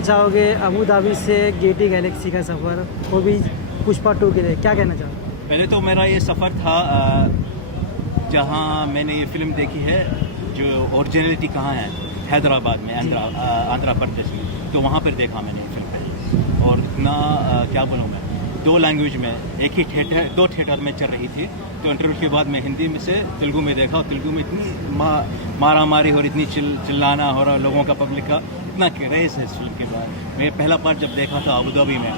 चाहोगे Abu Dhabi से Getty Galaxy का सफ़र, वो भी पुष्पा 2 के लिए, क्या कहना चाहोगे? पहले तो मेरा ये सफ़र था जहाँ मैंने ये फ़िल्म देखी है, जो ओरिजिनलिटी कहाँ है, हैदराबाद में, आंध्र प्रदेश में, तो वहाँ पर देखा मैंने ये फिल्म। और इतना क्या बोलूँ मैं, 2 लैंग्वेज में, एक ही थिएटर, 2 थिएटर में चल रही थी। तो इंटरव्यू के बाद मैं हिंदी में से तेलुगु में देखा, और तेलुगु में इतनी मारा मारी और इतनी चिल्लाना हो रहा लोगों का, पब्लिक का इतना क्रेज़ है इस फिल्म के बाद। मैं पहला पार्ट जब देखा था अबू धाबी में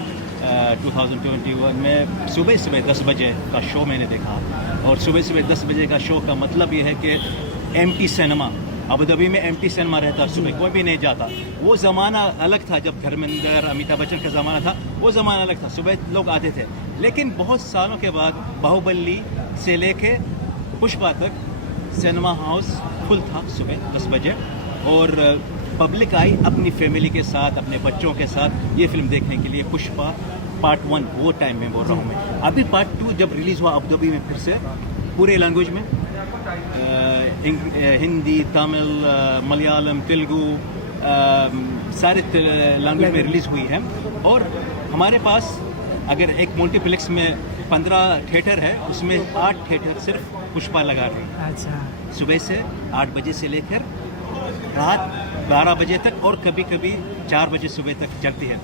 2021 में, सुबह 10 बजे का शो मैंने देखा। और सुबह 10 बजे का शो का मतलब ये है कि एम्प्टी सिनेमा, अबू धाबी में एम्प्टी सिनेमा रहता, सुबह कोई भी नहीं जाता। वो ज़माना अलग था, जब धर्मेंद्र अमिताभ बच्चन का ज़माना था, वो ज़माना अलग था, सुबह लोग आते थे। लेकिन बहुत सालों के बाद बाहुबली से लेके पुष्पा तक सिनेमा हाउस फुल था सुबह 10 बजे, और पब्लिक आई अपनी फैमिली के साथ, अपने बच्चों के साथ ये फिल्म देखने के लिए। पुष्पा पार्ट 1 वो टाइम में बोल रहा हूँ मैं। अभी पार्ट 2 जब रिलीज़ हुआ अबू धाबी में, फिर से पूरे लैंग्वेज में, हिंदी, तमिल, मलयालम, तेलुगु, सारे लैंग्वेज में रिलीज़ हुई है। और हमारे पास अगर एक मल्टीप्लेक्स में 15 थिएटर है, उसमें 8 थिएटर सिर्फ पुष्पा लगा रहे हैं। अच्छा, सुबह से 8 बजे से लेकर रात 12 बजे तक, और कभी कभी 4 बजे सुबह तक चलती है।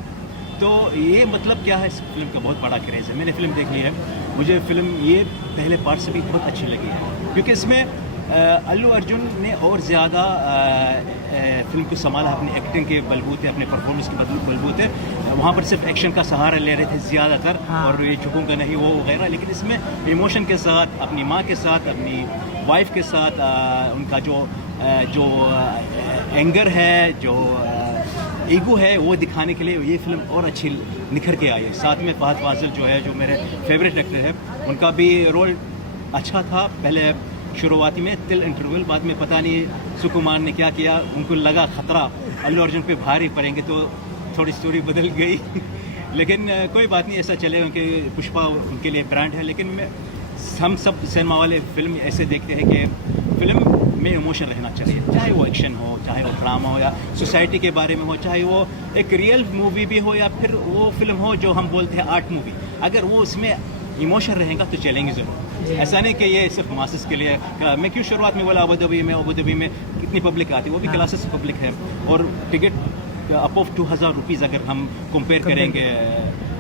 तो ये मतलब क्या है, इस फिल्म का बहुत बड़ा क्रेज़ है। मैंने फिल्म देख ली है, मुझे फिल्म ये पहले पार्ट से भी बहुत अच्छी लगी है, क्योंकि इसमें अल्लू अर्जुन ने और ज़्यादा फिल्म को संभाला अपनी एक्टिंग के बलबूते, अपने परफॉर्मेंस के बलबूते। वहाँ पर सिर्फ एक्शन का सहारा ले रहे थे ज़्यादातर, और ये झुकूंगा नहीं वो वगैरह। लेकिन इसमें इमोशन के साथ, अपनी माँ के साथ, अपनी वाइफ के साथ, उनका जो एंगर है, जो ईगो है, वो दिखाने के लिए ये फिल्म और अच्छी निखर के आई है। साथ में फहद फाजिल जो है, जो मेरे फेवरेट एक्टर है, उनका भी रोल अच्छा था। पहले शुरुआती में तिल इंटरवल, बाद में पता नहीं सुकुमार ने क्या किया, उनको लगा खतरा अल्लू अर्जुन पे भारी पड़ेंगे, तो थोड़ी स्टोरी बदल गई। लेकिन कोई बात नहीं, ऐसा चलेगा कि पुष्पा उनके लिए ब्रांड है। लेकिन हम सब सिनेमा वाले फिल्म ऐसे देखते हैं कि फिल्म में इमोशन रहना चाहिए, चाहे वो एक्शन हो, चाहे वो ड्रामा हो, या सोसाइटी के बारे में हो, चाहे वो एक रियल मूवी भी हो, या फिर वो फिल्म हो जो हम बोलते हैं आर्ट मूवी। अगर वो उसमें इमोशन रहेगा तो चलेंगे ज़रूर। ऐसा नहीं कि ये सिर्फ मासेस के लिए। मैं क्यों शुरुआत में बोला अबू धाबी में कितनी पब्लिक आती है, वो भी क्लासेस पब्लिक है। और टिकट अबव 2000 रुपीज़ अगर हम कंपेयर करेंगे,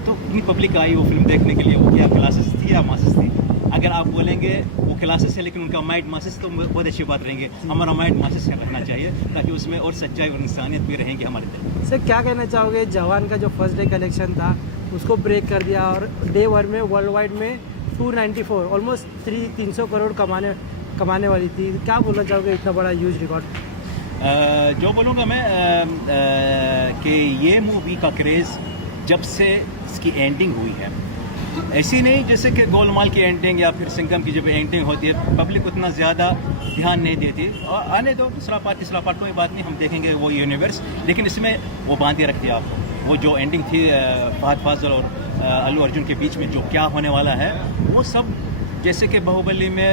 तो इतनी पब्लिक आई वो फिल्म देखने के लिए। वो क्या क्लासेस थी या मासेस थी? अगर आप बोलेंगे वो क्लासेस है लेकिन उनका माइंड मासेस, तो बहुत अच्छी बात रहेंगे। हमारा माइंड मासेस रखना चाहिए, ताकि उसमें और सच्चाई और इंसानियत भी रहेंगे हमारे दिल। सर क्या कहना चाहोगे, जवान का जो फर्स्ट डे कलेक्शन था उसको ब्रेक कर दिया, और डे 1 में वर्ल्ड वाइड में 294 ऑलमोस्ट 300 करोड़ कमाने वाली थी। क्या बोलना चाहोगे, इतना बड़ा ह्यूज रिकॉर्ड? जो बोलूँगा मैं कि ये मूवी का क्रेज़ जब से इसकी एंडिंग हुई है, ऐसी नहीं जैसे कि गोलमाल की एंडिंग या फिर सिंघम की जब एंडिंग होती है, पब्लिक उतना ज़्यादा ध्यान नहीं देती। और आने दो दूसरा पार्ट, तीसरा पार्ट, कोई बात नहीं, हम देखेंगे वो यूनिवर्स। लेकिन इसमें वो बांधे रखती है आपको। वो जो एंडिंग थी फहद फाजिल और अल्लू अर्जुन के बीच में, जो क्या होने वाला है, वो सब जैसे कि बाहुबली में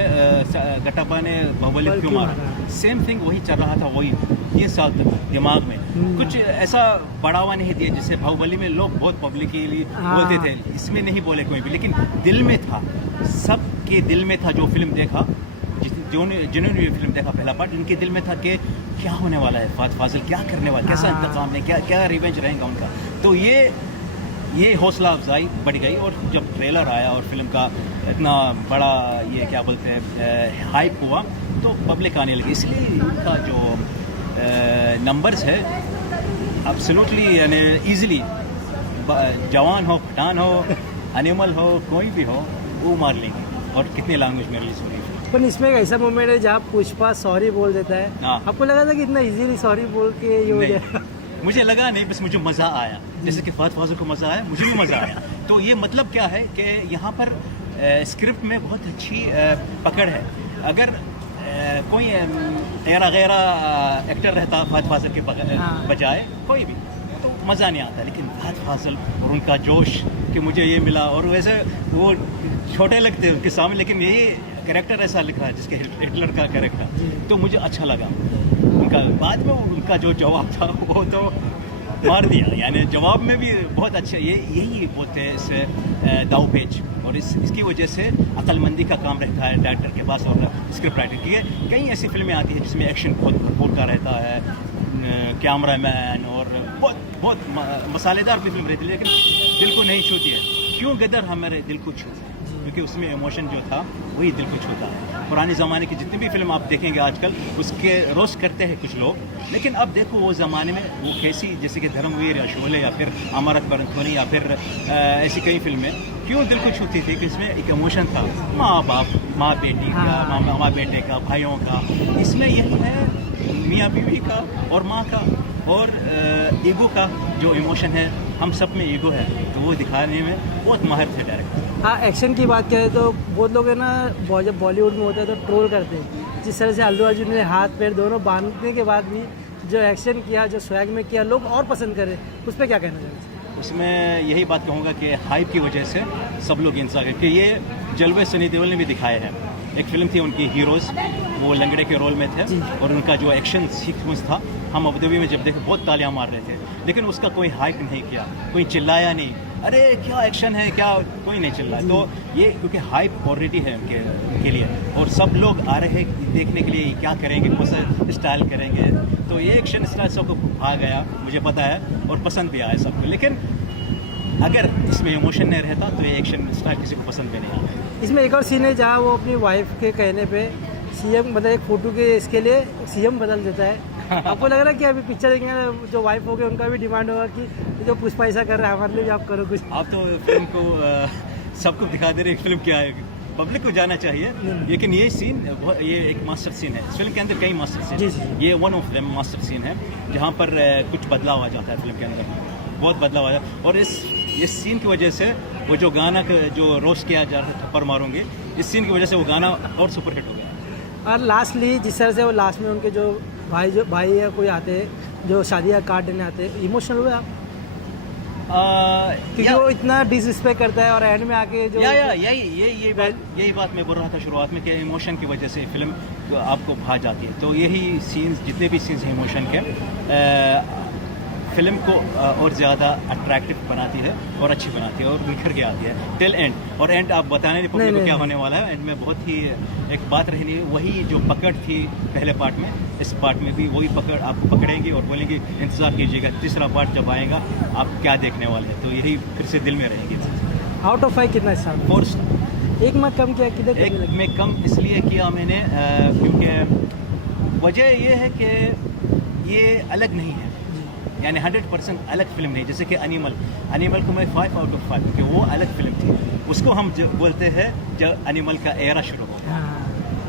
गटप्पा ने बाहुबली क्यों मारा, सेम थिंग वही चल रहा था। वही 3 साल तक दिमाग में कुछ ऐसा बढ़ावा नहीं दिया। जैसे बाहुबली में लोग बहुत पब्लिकली बोलते थे, इसमें नहीं बोले कोई भी, लेकिन दिल में था, सबके दिल में था। जो फिल्म देखा, जिन्होंने ये फिल्म देखा पहला पार्ट, उनके दिल में था कि क्या होने वाला है, फहद फाजिल क्या करने वाला, कैसा इंतकाम है, क्या रिवेंज रहेगा उनका। तो ये हौसला अफजाई बढ़ गई। और जब ट्रेलर आया और फिल्म का इतना बड़ा ये क्या बोलते हैं हाइप हुआ, तो पब्लिक आने लगी। इसलिए उनका जो नंबर्स है एब्सोल्युटली, यानी ईजिली, जवान हो, पठान हो, एनिमल हो, कोई भी हो, वो मार लेंगे। और कितने लैंग्वेज में रिलीज हो रही है। पर इसमें एक ऐसा मोमेंट है जहाँ पुष्पा सॉरी बोल देता है। हाँ। आपको लगा था कि इतना इजीली सॉरी बोल के ये हो गया? मुझे लगा नहीं, बस मुझे मज़ा आया। जैसे कि फहद फाजिल को मज़ा आया, मुझे भी मज़ा आया। तो ये मतलब क्या है कि यहाँ पर स्क्रिप्ट में बहुत अच्छी पकड़ है। अगर कोई तेरा गैरा एक्टर रहता फहद फाजिल के बजाय कोई भी, तो मज़ा नहीं आता। लेकिन फहद फाजिल और उनका जोश कि मुझे ये मिला, और वैसे वो छोटे लगते हैं उनके सामने, लेकिन यही कैरेक्टर ऐसा लिखा है जिसके हिटलर का कैरेक्टर, तो मुझे अच्छा लगा उनका। बाद में उनका जो जवाब था वो तो मार दिया। यानी जवाब में भी बहुत अच्छा, यही बोलते हैं इस दाव पेच, और इसकी वजह से अक्लमंदी का काम रहता है डायरेक्टर के पास और स्क्रिप्ट राइटर की। कई ऐसी फिल्में आती है जिसमें एक्शन बहुत भरपूर का रहता है, कैमरा मैन और बहुत मसालेदार भी फिल्म रहती है, लेकिन दिल को नहीं छूती है। क्यों गदर हमारे दिल को छूती है? क्योंकि उसमें इमोशन जो था वही दिल को छूता है। पुराने ज़माने की जितनी भी फिल्म आप देखेंगे आजकल, उसके रोस्ट करते हैं कुछ लोग, लेकिन अब देखो वो ज़माने में वो कैसी, जैसे कि धर्मवीर या शोले या फिर अमरत बरंथोनी या फिर ऐसी कई फिल्में क्यों दिल को छूती थी कि इसमें एक इमोशन था, माँ बाप, माँ बेटी का, माँ बेटे का, भाइयों का। इसमें यही है, मियाँ बीवी का और माँ का और ईगो का जो इमोशन है, हम सब में ईगो है, तो वो दिखाने में बहुत माहिर थे डायरेक्टर। हाँ, एक्शन की बात करें तो बहुत लोग है ना, जब बॉलीवुड में होता है तो ट्रोल करते हैं। जिस तरह से अल्लू अर्जुन ने हाथ पैर दोनों बांधने के बाद भी जो एक्शन किया, जो स्वैग में किया, लोग और पसंद करें, उस पर क्या कहना चाहिए? उसमें यही बात कहूँगा कि हाइप की वजह से सब लोग इंतजार करते, कि ये जलवे सनी देओल ने भी दिखाए हैं। एक फिल्म थी उनकी हीरोज़, वो लंगड़े के रोल में थे और उनका जो एक्शन सीक्वेंस था, हम अबूधाबी में जब देखे बहुत तालियां मार रहे थे, लेकिन उसका कोई हाइप नहीं किया, कोई चिल्लाया नहीं, अरे क्या एक्शन है, क्या, कोई नहीं चिल्लाया। तो ये क्योंकि हाइप ऑलरेडी है उनके लिए, और सब लोग आ रहे हैं देखने के लिए क्या करेंगे, कौन सा स्टाइल करेंगे, तो ये एक्शन स्टाइल सबको आ गया, मुझे पता है, और पसंद भी आया सबको। लेकिन अगर इसमें इमोशन नहीं रहता तो ये एक्शन स्टाइल किसी को पसंद भी नहीं आता। इसमें एक और सीन है जहाँ वो अपनी वाइफ के कहने पे सीएम, मतलब एक फोटो के इसके लिए सीएम बदल देता है। आपको लग रहा है कि अभी पिक्चर देखेंगे जो वाइफ हो गए उनका भी डिमांड होगा कि जो पुष्पा ऐसा कर रहा है हमारे लिए भी आप करो कुछ? आप तो फिल्म को सबको दिखा दे रहे, फिल्म क्या है, पब्लिक को जाना चाहिए। लेकिन ये सीन, ये एक मास्टर सीन है, इस फिल्म के अंदर कई मास्टर सीन है, ये one of them master scene है, जहाँ पर कुछ बदलाव आ जाता है फिल्म के अंदर, बहुत बदलाव आ जाता है। और इस सीन की वजह से वो जो गाना जो रोस्ट किया जा रहा था, थप्पड़ मारूंगी, इस सीन की वजह से वो गाना और सुपर हिट हो गया। और लास्टली जिस तरह से वो लास्ट में उनके जो भाई या कोई आते हैं जो शादी का कार्ड देने आते हैं, इमोशनल हुए आप? क्योंकि वो इतना डिसरिस्पेक्ट करता है और एंड में आके जो यही बात मैं बोल रहा था शुरुआत में कि इमोशन की वजह से फिल्म आपको भा जाती है। तो यही सीन्स, जितने भी सीन्स हैं इमोशन के, फिल्म को और ज़्यादा अट्रैक्टिव बनाती है और अच्छी बनाती है और निखर के आती है टिल एंड। और एंड आप बताने नहीं पब्लिक को क्या होने वाला है। एंड में बहुत ही एक बात रहनी है, वही जो पकड़ थी पहले पार्ट में, इस पार्ट में भी वही पकड़ आपको पकड़ेंगी और बोलेंगे इंतज़ार कीजिएगा, तीसरा पार्ट जब आएगा आप क्या देखने वाले हैं। तो यही फिर से दिल में रहेगी। आउट ऑफ 5 कितना स्टार? 4 स्टार। एक मार्क कम किया, किधर? एक में कम इसलिए किया मैंने क्योंकि वजह ये है कि ये अलग नहीं है, यानी 100% अलग फिल्म नहीं। जैसे कि एनिमल को मैं 5 आउट ऑफ 5, क्योंकि वो अलग फिल्म थी, उसको हम बोलते हैं जब एनिमल का एरा शुरू हो।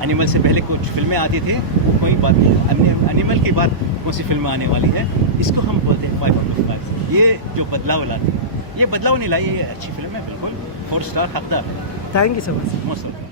एनिमल से पहले कुछ फिल्में आती थी, कोई बात नहीं, एनिमल के बाद कौन सी फिल्में आने वाली है, इसको हम बोलते हैं 5 आउट ऑफ 5। ये जो बदलाव लाती है, ये बदलाव नहीं लाई, ये अच्छी फिल्म है, बिल्कुल 4 स्टार हकदार है। Thank you so much. मस्त।